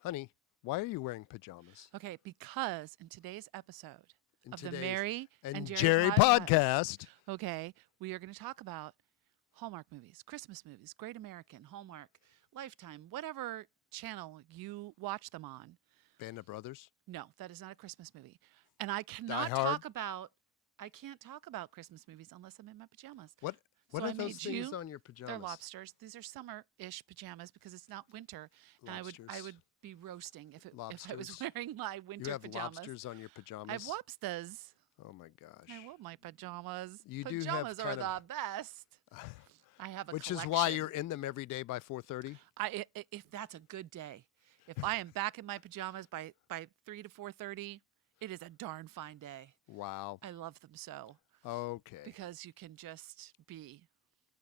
Honey, why are you wearing pajamas? Okay, because in today's episode of the today's- Mary and Jerry podcast, podcast. okay, we are going to talk about Hallmark movies, Christmas movies, Great American, Hallmark, Lifetime, whatever channel you watch them on. Band of Brothers? No, that is not a Christmas movie. And I cannot Die Hard? I can't talk about Christmas movies unless I'm in my pajamas. What So are I those made things you- on your pajamas? They're lobsters. These are summer-ish pajamas because it's not winter. And I Lobsters. would be roasting if I was Lobsters. wearing my winter You have pajamas. lobsters on your pajamas? I have lobsters. Oh my gosh. I love my pajamas. You do have pajamas are kind the of- best. I have a Which is collection. why you're in them every day by 4:30? If that's a good day. If I am back in my pajamas by 3 to 4:30, it is a darn fine day. Wow. I love them so Okay. because you can just be.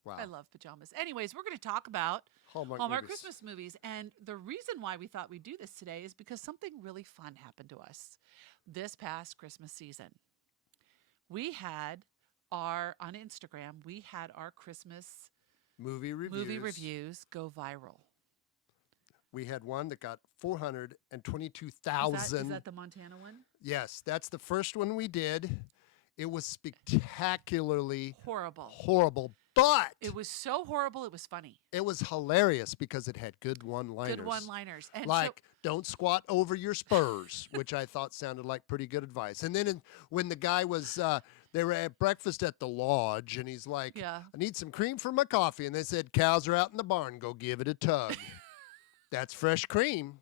Wow. I love pajamas. Anyways, we're going to talk about Hallmark movies. Christmas movies. And the reason why we thought we'd do this today is because something really fun happened to us this past Christmas season. We had on Instagram, we had our Christmas movie reviews go viral. We had one that got Is 422,000. that the Montana one? Yes, that's the first one we did. It was spectacularly Horrible. horrible, but It was so horrible, it was funny. it was hilarious because it had good one-liners. Good one-liners. And Like, don't squat over your spurs, which I thought sounded like pretty good advice. And then when the guy was, they were at breakfast at the lodge, and he's like, Yeah. I need some cream for my coffee. And they said, cows are out in the barn. Go give it a tug. That's fresh cream.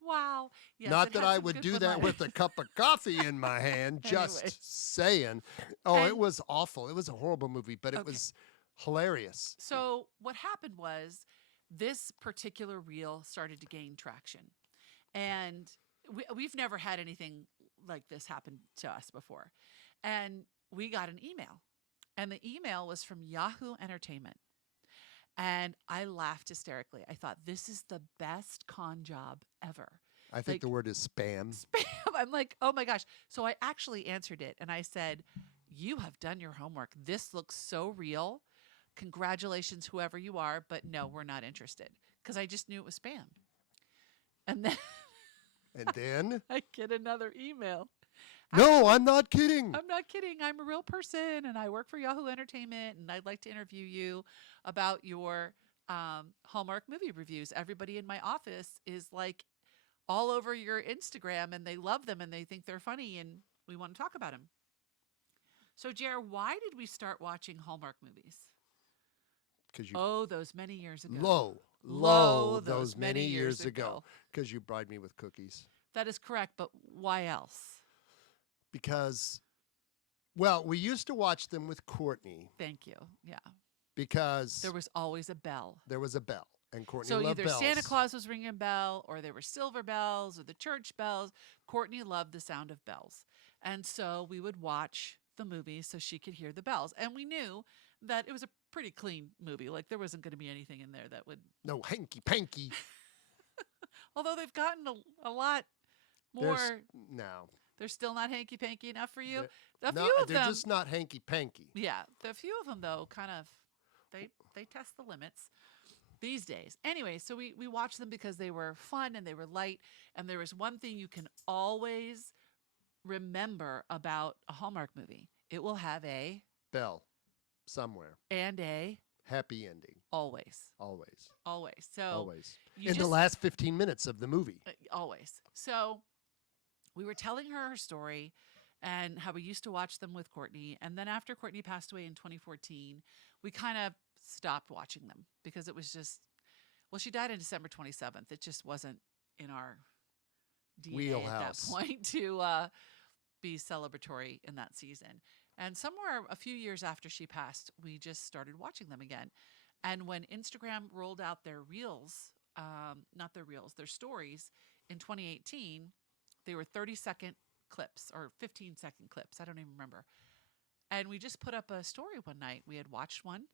wow. Yes, Not it that had I some would good do that one-liners. with a cup of coffee in my hand, just Anyways. saying. Oh, it And- was awful. It was a horrible movie, but it Okay. was hilarious. So what happened was this particular reel started to gain traction. And we've never had anything like this happen to us before. And we got an email. And the email was from Yahoo Entertainment. And I laughed hysterically. I thought, this is the best con job ever. I think Like- the word is spam. I'm like, oh my gosh. So I actually answered it and I said, you have done your homework. This looks so real. Congratulations, whoever you are. But no, we're not interested because I just knew it was spam. And then And then, I get another email. no, I'm not kidding. I'm not kidding. I'm a real person and I work for Yahoo Entertainment and I'd like to interview you about your Hallmark movie reviews. Everybody in my office is like all over your Instagram and they love them and they think they're funny and we want to talk about them. So, Jer, why did we start watching Hallmark movies? Because you Oh, those many years ago. low those many years ago. Because you bribed me with cookies. That is correct, but why else? Because, well, we used to watch them with Courtney Thank you. Yeah. because There was always a bell. there was a bell, and Courtney So loved either bells. Santa Claus was ringing a bell, or there were silver bells, or the church bells. Courtney loved the sound of bells. And so we would watch the movie so she could hear the bells. And we knew that it was a pretty clean movie. Like there wasn't going to be anything in there that would, No hanky-panky. although they've gotten a lot more. No. They're still not hanky-panky enough for you. They're- A no, few of they're them, just not hanky-panky. yeah, the few of them though, kind of, they test the limits these days. Anyway, so we watched them because they were fun and they were light. And there was one thing you can always remember about a Hallmark movie: it will have a Bell, somewhere. and a Happy ending. always, Always. always. So Always. you In the just- last 15 minutes of the movie. always. So we were telling her story and how we used to watch them with Courtney. And then after Courtney passed away in 2014, we kind of stopped watching them because it was just, well, she died on December 27th. It just wasn't in our DNA Wheelhouse. at that point to be celebratory in that season. And somewhere a few years after she passed, we just started watching them again. And when Instagram rolled out their reels, not their reels, their stories in 2018, they were 30-second clips or 15-second clips. I don't even remember. And we just put up a story one night. We had watched one.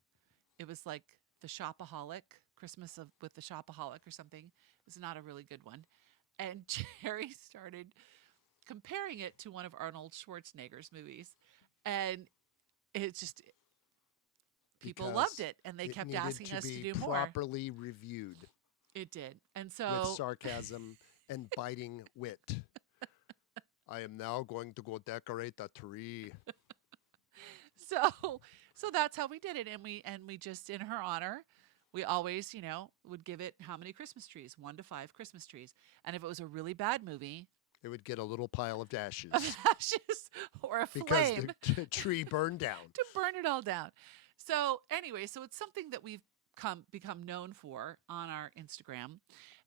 It was like the Shopaholic, with the Shopaholic or something. It was not a really good one. And Jerry started comparing it to one of Arnold Schwarzenegger's movies. And it's just, people Because loved it. And they kept needed asking us to be do more. properly reviewed It did. And with so sarcasm and biting wit. I am now going to go decorate a tree. So that's how we did it, and we just in her honor, we always would give it how many Christmas trees, 1 to 5 Christmas trees, and if it was a really bad movie, It would get a little pile of ashes of ashes or a because flame the tree burned down. to burn it all down. So anyway, so it's something that we've become known for on our Instagram,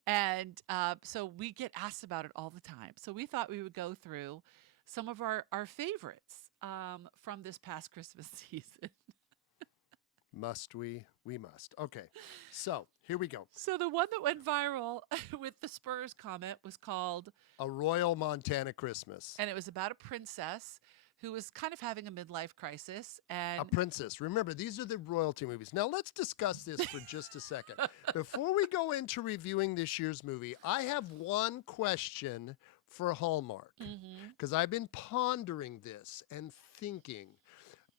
and so we get asked about it all the time. So we thought we would go through some of our favorites from this past Christmas season. Must we? We must. Okay, so here we go. So the one that went viral with the Spurs comment was called, A Royal Montana Christmas. and it was about a princess who was kind of having a midlife crisis, and A princess. Remember, these are the royalty movies. Now, let's discuss this for just a second. Before we go into reviewing this year's movie, I have one question for Hallmark, because I've been pondering this and thinking.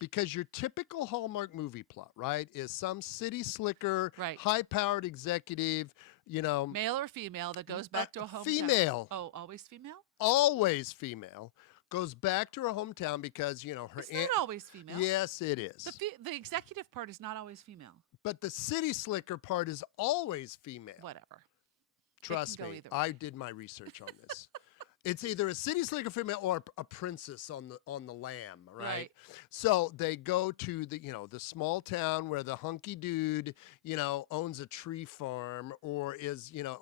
Because your typical Hallmark movie plot, right, is some city slicker, Right. high-powered executive, male or female that goes back to a hometown. female. Oh, always female? Always female, goes back to her hometown because, her It's aunt. not always female. Yes, it is. The executive part is not always female. But the city slicker part is always female. Whatever. Trust go me, either way. I did my research on this. It's either a city slicker female or a princess on the lamb, right? Right. So they go to the small town where the hunky dude, owns a tree farm or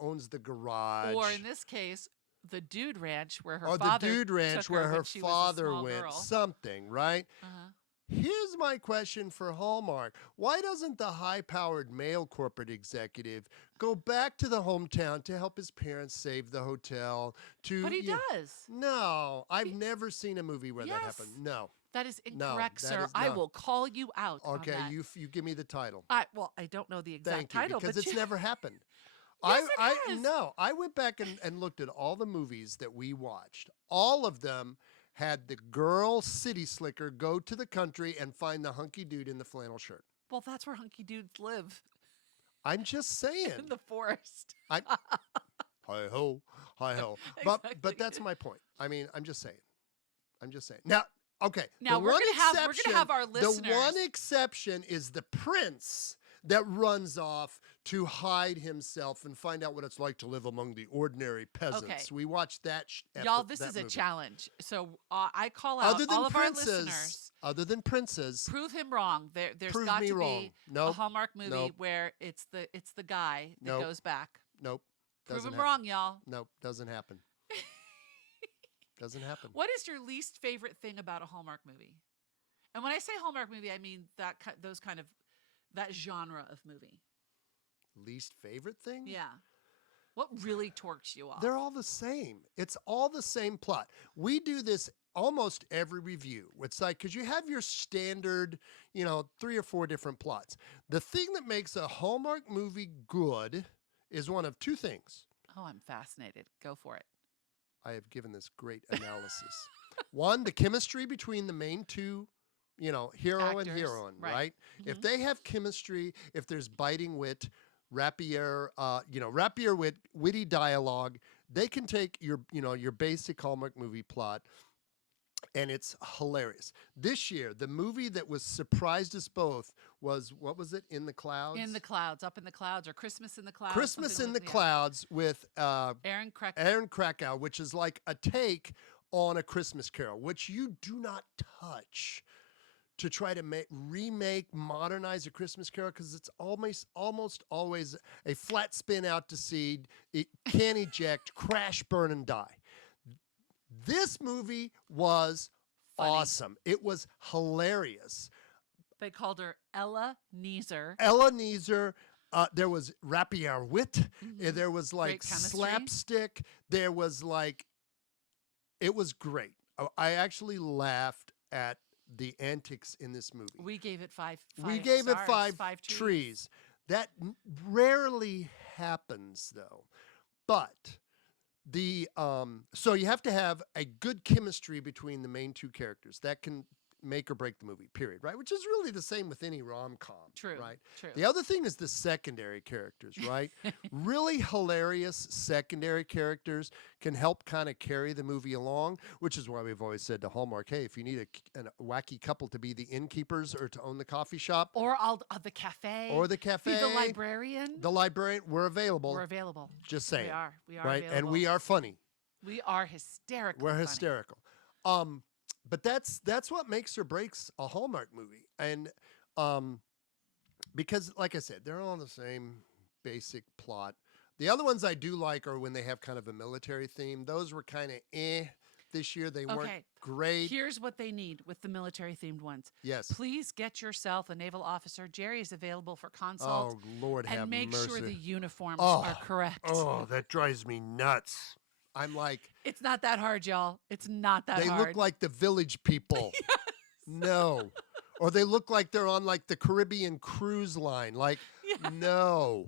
owns the garage. Or in this case, the dude ranch where her or father the dude ranch took where when her she was a father small went, girl. something, right? Uh-huh. Here's my question for Hallmark. Why doesn't the high-powered male corporate executive go back to the hometown to help his parents save the hotel? But he does. No, I've never seen a movie where that Yes. happened. No. That is No, incorrect, that sir. is I not. will call you out on Okay, that. you give me the title. I don't know the exact Thank you, title, because but it's never happened. Yes, it has. No, I went back and looked at all the movies that we watched. All of them had the girl city slicker go to the country and find the hunky dude in the flannel shirt. well, that's where hunky dudes live, I'm just saying. in the forest. Hi ho, hi ho. But Exactly. that's my point. I mean, I'm just saying. Now, okay. Now the we're one gonna have our listeners. The one exception is the prince that runs off to hide himself and find out what it's like to live among the ordinary peasants. Okay. We watched that. Y'all, this is a movie. challenge. So I call out Other than all of our princes, listeners. other than princes, Prove him wrong. There's prove got me to wrong. be a Nope, Hallmark movie nope. where it's the guy that Nope. goes back. nope. Prove Doesn't him happen. wrong, y'all. Nope, doesn't happen. Doesn't happen. What is your least favorite thing about a Hallmark movie? And when I say Hallmark movie, I mean that genre of movie. Least favorite thing? Yeah. What really torques you off? They're all the same. It's all the same plot. We do this almost every review. It's like, because you have your standard, 3 or 4 different plots. The thing that makes a Hallmark movie good is one of 2 things. Oh, I'm fascinated. Go for it. I have given this great analysis. One, the chemistry between the main 2, hero and Actors, heroine, right. right? If they have chemistry, if there's biting wit, rapier wit, witty dialogue, they can take your basic Hallmark movie plot, and it's hilarious. This year, the movie that was surprised us both was, what was it? In the Clouds? In the Clouds, Up in the Clouds, or Christmas in the Clouds. Christmas in something the like- yeah. Clouds with Aaron Crack. Aaron Krakow, which is like a take on A Christmas Carol, which you do not touch to try to remake, modernize A Christmas Carol, because it's almost always a flat spin out to sea. It can't eject, crash, burn, and die. This movie was Funny. awesome. It was hilarious. They called her Ella Neezer. Ella Neezer. There was rapier wit. There was like Great chemistry. slapstick. There was like, it was great. I actually laughed at the antics in this movie. We gave it five. We gave it stars, 5 trees. trees. That rarely happens though. But so you have to have a good chemistry between the main 2 characters. That can make or break the movie, period, right? Which is really the same with any rom-com, True. right? True. The other thing is the secondary characters, right? Really hilarious secondary characters can help kind of carry the movie along, which is why we've always said to Hallmark, hey, if you need a wacky couple to be the innkeepers or to own the coffee shop Or the cafe. or the cafe, Be the librarian. we're available. We're available. Just saying. We are right? available. And we are funny. We are hysterical. We're hysterical. But that's what makes or breaks a Hallmark movie. And because, like I said, they're all the same basic plot. The other ones I do like are when they have kind of a military theme. Those were kind of this year. They weren't great. Here's what they need with the military themed ones. Yes. Please get yourself a naval officer. Jerry is available for consult. Oh, Lord have mercy. And make sure the uniforms are correct. Oh, that drives me nuts. I'm like... It's not that hard, y'all. It's not that hard. They look like the Village People. Yes. No. Or they look like they're on like the Caribbean cruise line. Like, no.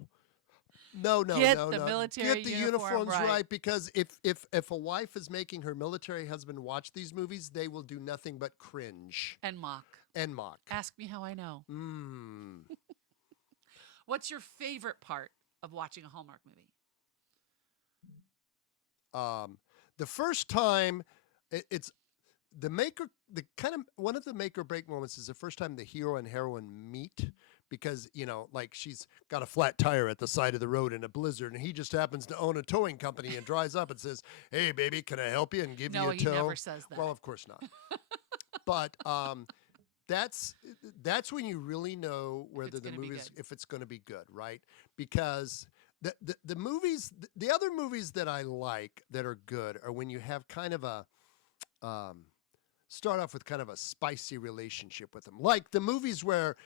No. Get the military Get the uniforms right, because if a wife is making her military husband watch these movies, they will do nothing but cringe. And mock. Ask me how I know. What's your favorite part of watching a Hallmark movie? The first time, it's one of the make or break moments is the first time the hero and heroine meet, because, like she's got a flat tire at the side of the road in a blizzard, and he just happens to own a towing company and drives up and says, "Hey, baby, can I help you?" and give you a tow. No, he never says that. Well, of course not. But that's when you really know whether the movie's, if it's going to be good, right? Because the movies, the other movies that I like that are good are when you have kind of a start off with kind of a spicy relationship with them, like the movies where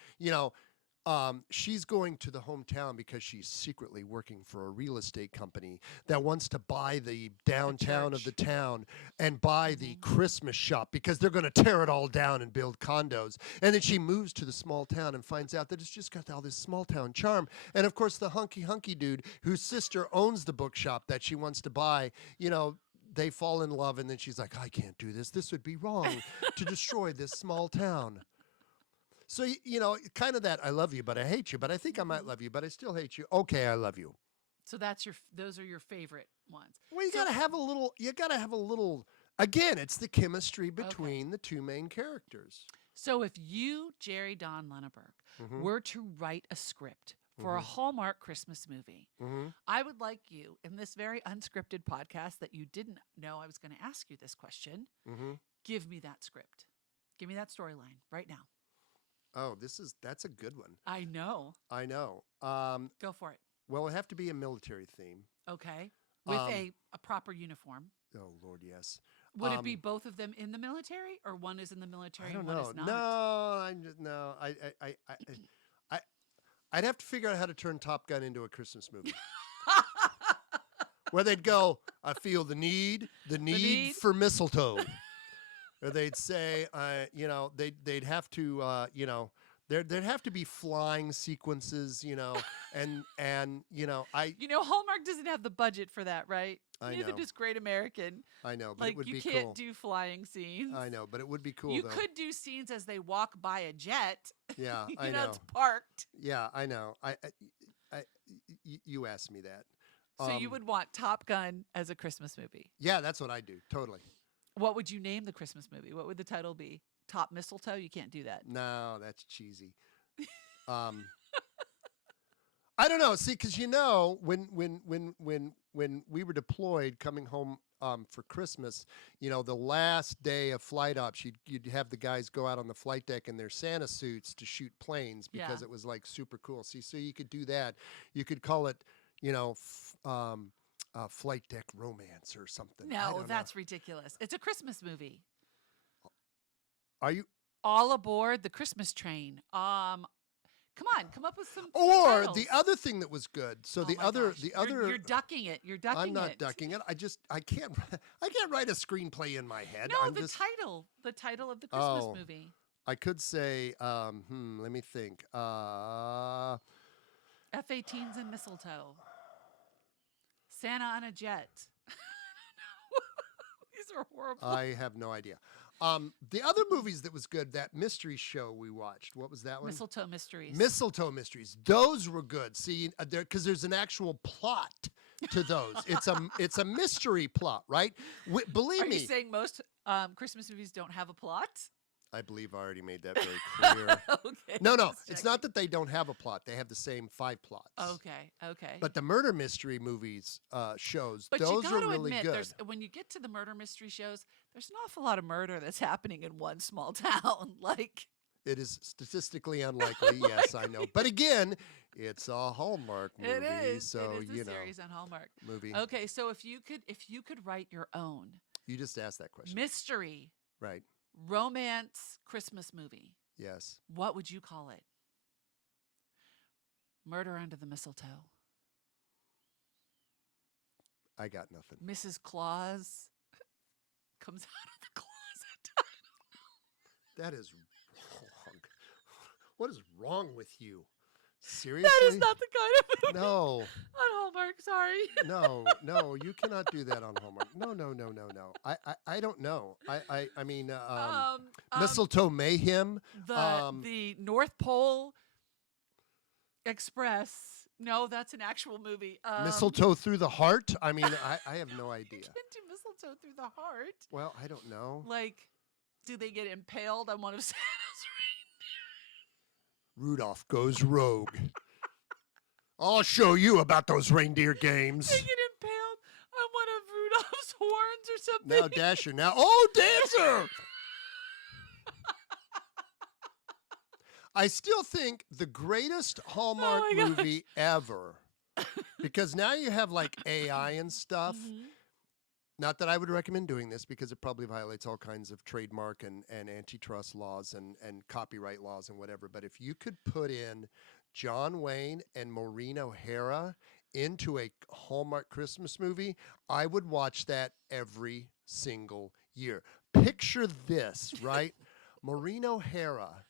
she's going to the hometown because she's secretly working for a real estate company that wants to buy the downtown of the town and buy the Christmas shop because they're going to tear it all down and build condos. And then she moves to the small town and finds out that it's just got all this small town charm. And of course, the hunky dude whose sister owns the bookshop that she wants to buy, they fall in love, and then she's like, I can't do this. This would be wrong to destroy this small town. So, kind of that I love you, but I hate you, but I think I might love you, but I still hate you. Okay, I love you. So those are your favorite ones. Well, you got to have a little, again, it's the chemistry between the two main characters. So if you, Jerry Don Lenaburg, were to write a script for a Hallmark Christmas movie, I would like you, in this very unscripted podcast that you didn't know I was going to ask you this question, give me that script. Give me that storyline right now. Oh, that's a good one. I know. Go for it. Well, it would have to be a military theme. Okay. With a proper uniform. Oh, Lord, yes. Would it be both of them in the military, or one is in the military and one is not? No, I'd have to figure out how to turn Top Gun into a Christmas movie. Where they'd go, I feel the need for mistletoe. Or they'd say, they'd have to, there'd have to be flying sequences, and Hallmark doesn't have the budget for that, right? Neither know. does Great American. I know, but it would be cool. You can't do flying scenes. I know, but it would be cool. You could do scenes as they walk by a jet. Yeah, I know. It's parked. Yeah, I know. You asked me that. So you would want Top Gun as a Christmas movie? Yeah, that's what I do. Totally. What would you name the Christmas movie? What would the title be? Top Mistletoe? You can't do that. No, that's cheesy. I don't know. See, because when we were deployed, coming home for Christmas, the last day of flight ops, you'd have the guys go out on the flight deck in their Santa suits to shoot planes because it was like super cool. See, so you could do that. You could call it, flight deck romance or something. No, that's ridiculous. It's a Christmas movie. Are you all aboard the Christmas train? Come on, come up with some. Or titles. the other thing that was good. So the other, you're ducking it. You're ducking it. I'm not ducking it. I can't write a screenplay in my head. No, the title of the Christmas movie. I could say, let me think. F-18s and mistletoe. Santa on a jet. These are horrible. I have no idea. The other movies that was good, that mystery show we watched. What was that one? Mistletoe Mysteries. Mistletoe Mysteries. Those were good. See, because there's an actual plot to those. It's a mystery plot, right? Believe Are me. you saying most Christmas movies don't have a plot? I believe I already made that very clear. Okay. No, just it's checking. not that they don't have a plot. They have the same 5 plots. Okay. But the murder mystery movies, shows, But those you are got to really admit, good. when you get to the murder mystery shows, there's an awful lot of murder that's happening in one small town. Like, It is statistically unlikely, yes, I know. But again, it's a Hallmark movie, it is. so It is a you know, series on Hallmark. movie. Okay, so if you could write your own You just asked that question, mystery right? romance Christmas movie, Yes. what would you call it? Murder Under the Mistletoe. I got nothing. Mrs. Claus comes out of the closet. That is wrong. What is wrong with you? Seriously? That is not the kind of movie No, on Hallmark. Sorry. no, you cannot do that on Hallmark. No. I don't know. I mean, Mistletoe Mayhem. The North Pole Express. No, that's an actual movie. Mistletoe Through the Heart. I mean, I have no You idea. can't do mistletoe through the heart. Well, I don't know. Like, do they get impaled on one of Santa's Rudolph Goes Rogue. I'll show you about those reindeer They games. get impaled on one of Rudolph's horns or something. Now, Dasher. Now, oh, Dancer. I still think the greatest Hallmark my gosh. movie ever, because now you have like AI and stuff. Mhm. Not that I would recommend doing this because it probably violates all kinds of trademark and antitrust laws and copyright laws and whatever. But if you could put in John Wayne and Maureen O'Hara into a Hallmark Christmas movie, I would watch that every single year. Picture this, right? Maureen O'Hara.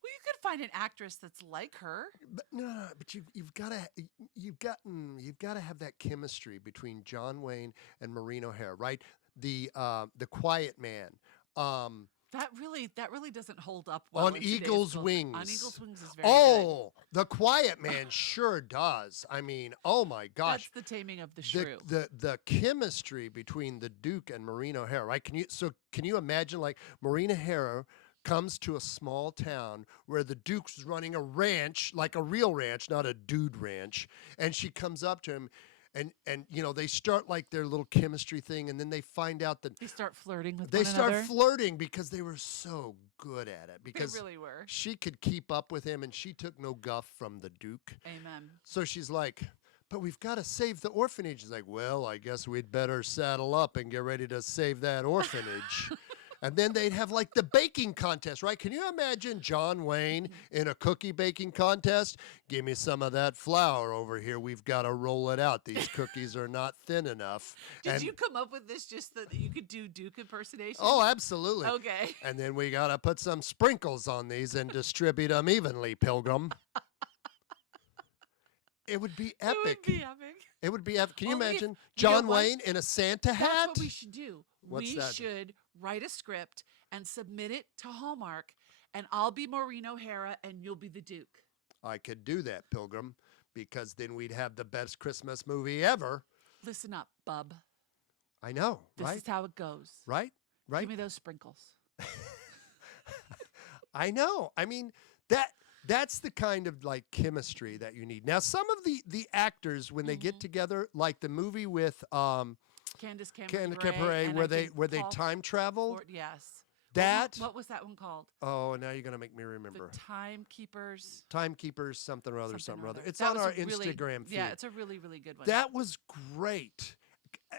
Well, you could find an actress that's like her. But no, but you've got to have that chemistry between John Wayne and Maureen O'Hara, right? The Quiet Man, That really doesn't hold up well On in today's Eagle's culture. Wings. On Eagle's Wings is very good. Oh, The Quiet Man sure does. I mean, oh my gosh, That's the Taming of the Shrew. the chemistry between the Duke and Maureen O'Hara, right? Can you imagine like Maureen O'Hara comes to a small town where the Duke's running a ranch, like a real ranch, not a dude ranch, and she comes up to him and you know, they start like their little chemistry thing, and then they find out that They start flirting with they one start another. flirting because they were so good at it, because They really were. she could keep up with him and she took no guff from the Duke. Amen. So she's like, but we've got to save the orphanage. He's like, well, I guess we'd better saddle up and get ready to save that orphanage. And then they'd have like the baking contest, right? Can you imagine John Wayne in a cookie baking contest? Give me some of that flour over here. We've got to roll it out. These cookies are not thin enough. Did you come up with this just so that you could do Duke impersonation? Oh, absolutely. Okay. And then we got to put some sprinkles on these and distribute them evenly, Pilgrim. It would be epic. It would be epic. It would be epic. Can you Only if- imagine you know John what? Wayne in a Santa hat? That's what we should do. What's we that? should write a script and submit it to Hallmark, and I'll be Maureen O'Hara and you'll be the Duke. I could do that, Pilgrim, because then we'd have the best Christmas movie ever. Listen up, bub. I know, This right? is how it goes. Right? Right? Give me those sprinkles. I know. I mean, that's the kind of like chemistry that you need. Now, some of the actors when they get together, like the movie with Candace Candace Cameron Cameron, and where I they think Paul time travel. Ford- yes. That What was that one called? oh, now you're gonna make me remember. The Timekeepers. Timekeepers, something or other, something or other. It's That on was our a really- Instagram feed. Yeah, it's a really, really good one. That was great.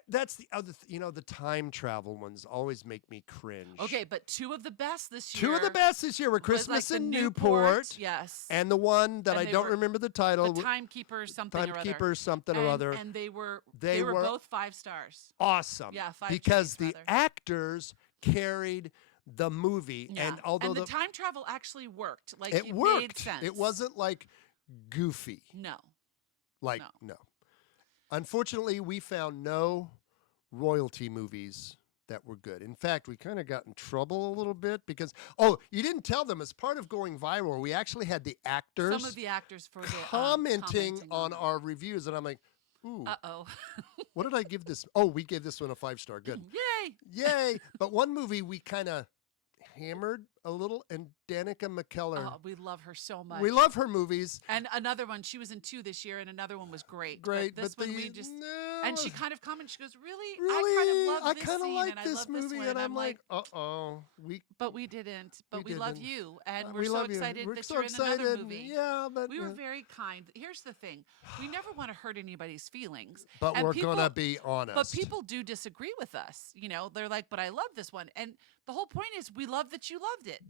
That's the other, the time travel ones always make me cringe. Okay, but two of the best this year. Two of the best this year were was, like, Christmas the in Newport, yes, and the one that And I they don't were remember the title. the Timekeepers something or other. Timekeepers, something or And- other. And they were They were both 5 stars. Awesome. Yeah, 5 because trees, the rather. actors carried the movie, Yeah. and although the time travel actually worked, like it made worked, sense. it wasn't like goofy. No. Like no. Unfortunately, we found no royalty movies that were good. In fact, we kind of got in trouble a little bit because you didn't tell them as part of going viral. We actually had the actors Some of the actors for the commenting on it. our reviews, and I'm like, ooh, Uh-oh. what did I give this? Oh, we gave this one a 5-star. Good, Yay! yay! But one movie we kind of hammered a little, and Danica McKellar. Oh, we love her so much. We love her movies. And another one, she was in 2 this year, and another one was great. Great, but this but one the- we just no. and she kind of commented. She goes, "Really? Really, I kind of love this kinda scene, like and I this love movie, this one." and I'm like, we, but we didn't. But We we love didn't. you, and we're we so love excited you. We're that so you're in another excited. movie. Yeah, but We were very kind. Here's the thing: we never want to hurt anybody's feelings. but and we're people- gonna be honest. But people do disagree with us. They're like, "But I love this one," and the whole point is, we love that you loved it.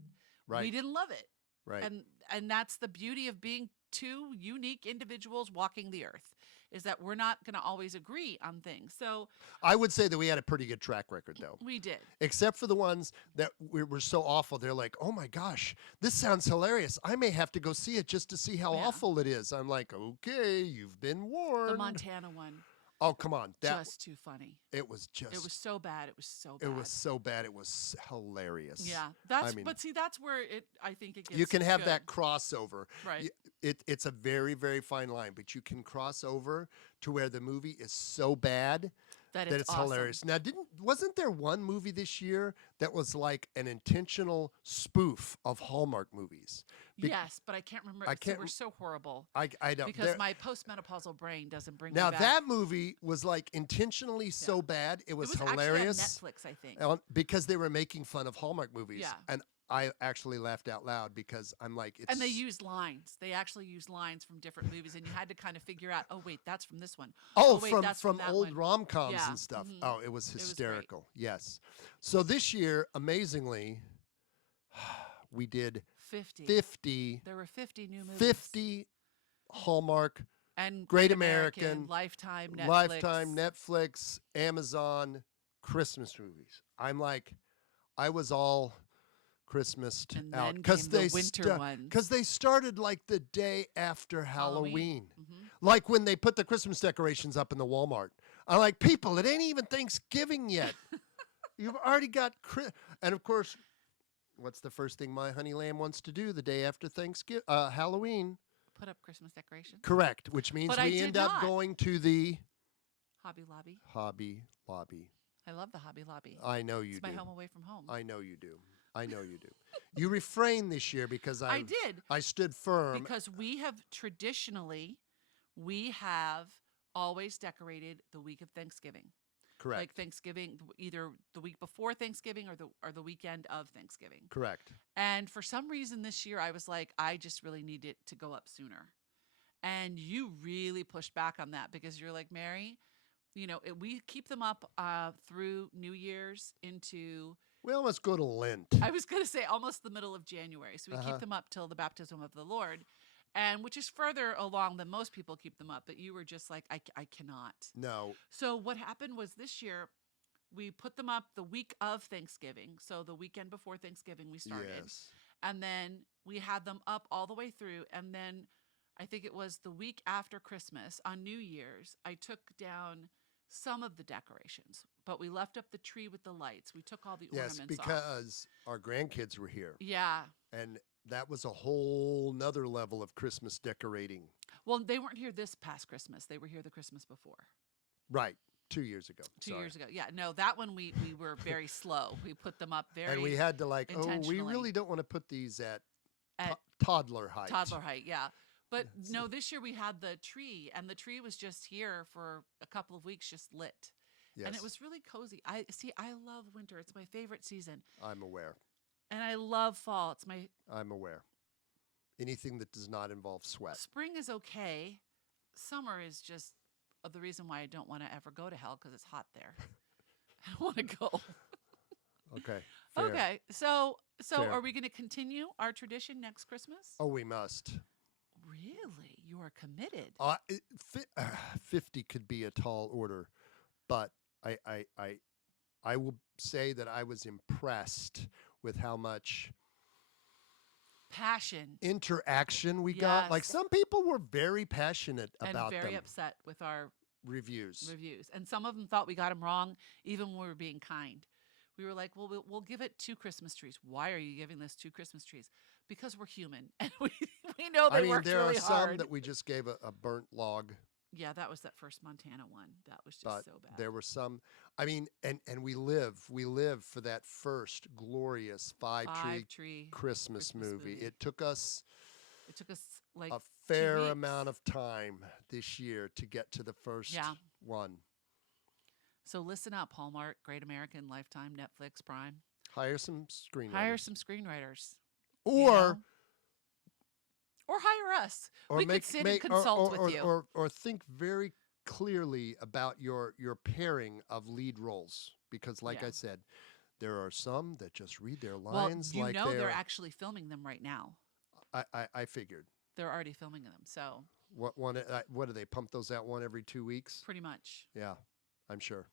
right, We didn't love it. right. And that's the beauty of being 2 unique individuals walking the earth, is that we're not going to always agree on things. So I would say that we had a pretty good track record, though. we did. Except for the ones that were so awful. They're like, oh my gosh, this sounds hilarious. I may have to go see it just to see how Yeah. awful it is. I'm like, okay, you've been warned. The Montana one, Oh, come on. just too funny. It was just. It was so bad. It was so bad. It was so bad. It was hilarious. Yeah, mean- but see, that's where I think it gets. You can have good. that crossover. Right. It's a very, very fine line, but you can cross over to where the movie is so bad that that it's awesome. hilarious. Now, wasn't there one movie this year that was like an intentional spoof of Hallmark movies? Yes, but I can't remember. I They can't were so horrible I don't. because there- my postmenopausal brain doesn't bring now me back. that movie was like intentionally so bad it was, it was hilarious actually on Netflix, I think. because they were making fun of Hallmark movies. Yeah. And I actually laughed out loud because I'm like, it's And they used lines. They actually used lines from different movies, and you had to kind of figure out, oh wait, that's from this one. Wait, from that's from that old one. rom-coms Yeah, and stuff. mhm. Oh, it was was great. hysterical. Yes. So this year, amazingly, we did 50. 50 There were 50 new movies. 50 Hallmark, And Great American, Lifetime, Netflix. Lifetime, Netflix, Amazon Christmas movies. I'm like, I was all Christmased And out then came the they winter ones. because they started like the day after Halloween. Mhm. Like when they put the Christmas decorations up in the Walmart. I'm like, people, it ain't even Thanksgiving yet. You've already got and of course, what's the first thing my honey lamb wants to do the day after Thanksgiving, Halloween? Put up Christmas decorations. Correct, which means But I we did end up not. going to the Hobby Lobby. Hobby Lobby. I love the Hobby Lobby. I know you It's do. my home away from home. I know you do. I know you do. You refrained this year because I did. I stood firm. Because we have always decorated the week of Thanksgiving. Correct. Like Thanksgiving, either the week before Thanksgiving or the weekend of Thanksgiving. Correct. And for some reason this year, I was like, I just really need it to go up sooner. And you really pushed back on that because you're like, Mary, we keep them up through New Year's into, Well, let's go to Lent. I was going to say almost the middle of January. So we Uh-huh. keep them up till the baptism of the Lord, and which is further along than most people keep them up. But you were just like, I cannot. No. So what happened was this year, we put them up the week of Thanksgiving. So the weekend before Thanksgiving we started. Yes. And then we had them up all the way through. And then I think it was the week after Christmas on New Year's, I took down some of the decorations, but we left up the tree with the lights. We took all the Yes, ornaments off. because our grandkids were here. Yeah. And that was a whole nother level of Christmas decorating. Well, they weren't here this past Christmas. They were here the Christmas before. Right. 2 years ago. 2 Sorry. years ago. Yeah. No, that one we were very slow. We put them up very And we had to we intentionally. really don't want to put these at at toddler height. toddler height. Yeah. But no, this year we had the tree, and the tree was just here for a couple of weeks, just lit. Yes. And it was really cozy. I love winter. It's my favorite season. I'm aware. And I love fall. It's I'm aware. Anything that does not involve sweat. spring is okay. Summer is just the reason why I don't want to ever go to hell because it's hot there. I don't want to go. Okay. Fair. Okay. So Fair. are we going to continue our tradition next Christmas? Oh, we must. Really? You are committed. 50 could be a tall order, but I will say that I was impressed with how much Passion. interaction we got. Like Yes. some people were very passionate And about very them. upset with our Reviews. reviews. And some of them thought we got them wrong, even when we were being kind. we were like, well, we'll give it 2 Christmas trees. Why are you giving this 2 Christmas trees? Because we're human and we know I they mean, worked there really are some hard. that we just gave a burnt log, Yeah, that was that first Montana one. That was just but so bad. there were some. I mean, and we live for that first glorious five tree 5-tree Christmas movie. It took us It took us like a 2 fair weeks. amount of time this year to get to the first Yeah. one. So listen up, Hallmark, Great American, Lifetime, Netflix, Prime. Hire some screenwriters. Hire some screenwriters. or Or hire us. or We make could sit make and consult with you. or think very clearly about your pairing of lead roles, because like Yeah. I said, there are some that just read their Well, lines you like know they're they're actually filming them right now. I figured. They're already filming them. So What do they pump those out one every 2 weeks? pretty much. Yeah, I'm sure.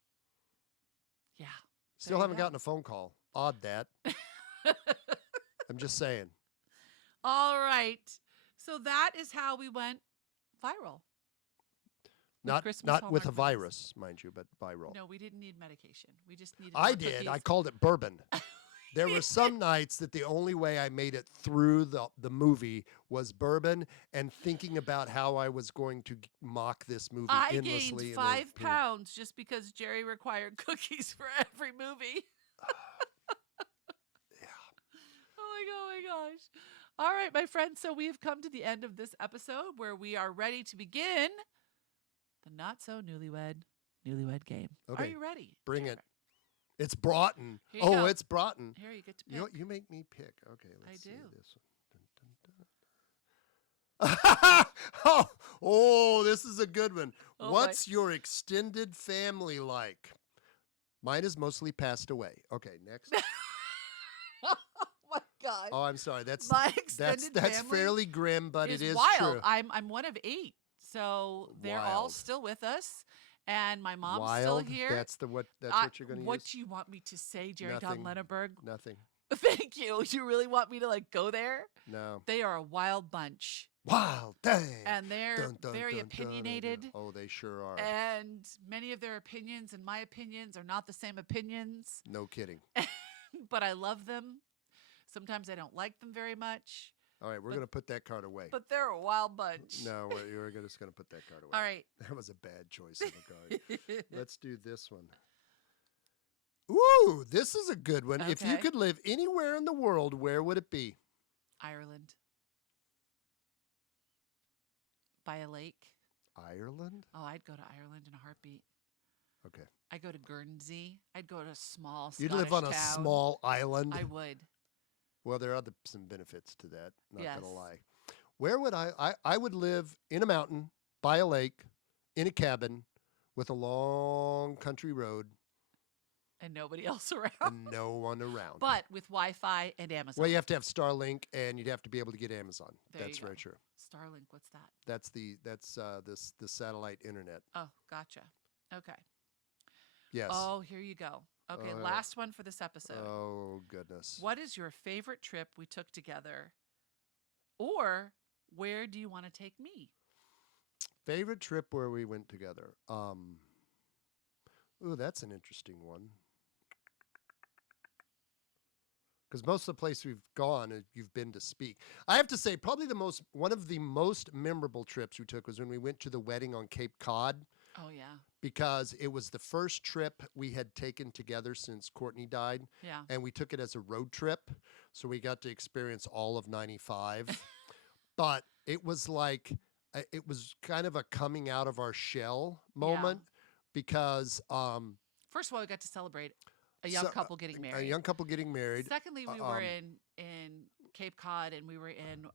Yeah. Still you haven't go. gotten a phone call. Odd that. I'm just saying. All right. So that is how we went viral. Not Christmas not with a Hallmark movies. virus, mind you, but viral. No, we didn't need medication. We just needed I more did. I cookies. called it bourbon. There were some nights that the only way I made it through the movie was bourbon and thinking about how I was going to mock this movie I endlessly. gained 5 pounds just because Jerry required cookies for every movie. Oh my gosh. All right, my friends. So we have come to the end of this episode where we are ready to begin the not so newlywed game. Are Okay, you ready? bring Jennifer? it. It's Broughton. Here you Oh, go. it's Broughton. Here, you get to pick. You make me pick. Okay, let's see do. this one. Dun, dun, dun. oh, this is a good one. Oh, What's your extended family like? Mine is mostly passed away. Okay, next. Oh my God. Oh, I'm sorry. That's My extended that's family fairly grim, but it is wild. true. I'm one of 8, so they're all Wild. still with us, and my mom's Wild. still here. That's what you're going to What use. do you want me to say, Jerry Nothing. Don Lenaburg? Nothing. Thank you. You really want me to like go there? No. They are a wild bunch, Wild dang. and they're Dun, dun, very dun, dun, dun, dun. opinionated. Oh, they sure are. And many of their opinions and my opinions are not the same opinions, No kidding. but I love them. Sometimes I don't like them very much, All right, we're But- going to put that card away. but they're a wild bunch. No, you're just going to put that card away. All right. That was a bad choice of a card. Let's do this one. Ooh, this is a good one. If you Okay. could live anywhere in the world, where would it be? Ireland. By a lake. Ireland? Oh, I'd go to Ireland in a heartbeat. Okay. I'd go to Guernsey. I'd go to a small You'd Scottish live on a town. small island. I would. Well, there are some benefits to that, not Yes. going to lie. Where would I would live in a mountain, by a lake, in a cabin, with a long country road And nobody else around. and no one around. But with Wi-Fi and Amazon. Well, you have to have Starlink, and you'd have to be able to get Amazon. There That's you go. very true. Starlink, what's that? That's the satellite internet. Oh, gotcha. Okay. Yes. Oh, here you go. Okay, Oh, yeah. last one for this episode. Oh goodness. What is your favorite trip we took together? Or where do you want to take me? Favorite trip where we went together? Ooh, that's an interesting one. Because most of the places we've gone, you've been to speak. I have to say, probably one of the most memorable trips we took was when we went to the wedding on Cape Cod, Oh, yeah. because it was the first trip we had taken together since Courtney died, Yeah. and we took it as a road trip, so we got to experience all of 95. But it was like, it was kind of a coming out of our shell moment, because First of all, we got to celebrate a young couple getting married. a young couple getting married. Secondly, we were in Cape Cod, and we were in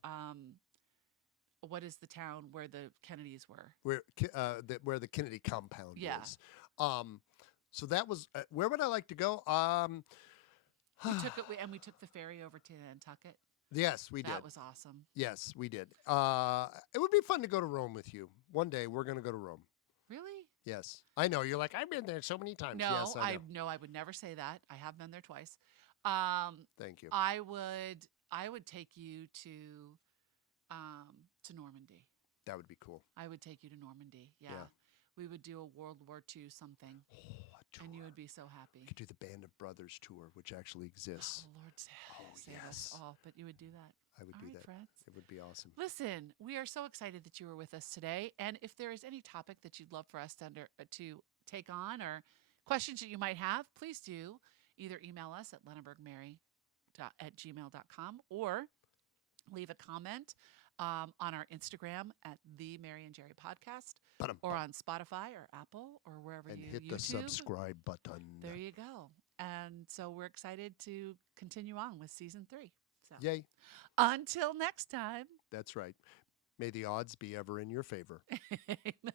what is the town where the Kennedys were? Where the Kennedy compound Yeah. is. So that was where would I like to go? We took it, and we took the ferry over to Nantucket. Yes, we did. That was awesome. Yes, we did. It would be fun to go to Rome with you. One day we're going to go to Rome. Really? Yes, I know. You're like, I've been there so many times. No, Yes, I know. I would never say that. I have been there twice. Thank you. I would take you to Normandy. That would be cool. I would take you to Normandy. Yeah. Yeah. we would do a World War II something, Oh, a tour. and you would be so We happy. could do the Band of Brothers tour, which actually exists. Oh, Lord, Oh, save us yes. all. But you would do that. I would All do right, that. friends. It would be awesome. Listen, we are so excited that you were with us today. And if there is any topic that you'd love for us to take on or questions that you might have, please do either email us at lenaburgmary@gmail.com or leave a comment on our Instagram at the Mary and Jerry Podcast or on Spotify or Apple or wherever and you hit the YouTube. subscribe button. There you go. And so we're excited to continue on with season 3. So Yay. until next time. That's right. May the odds be ever in your favor. Amen.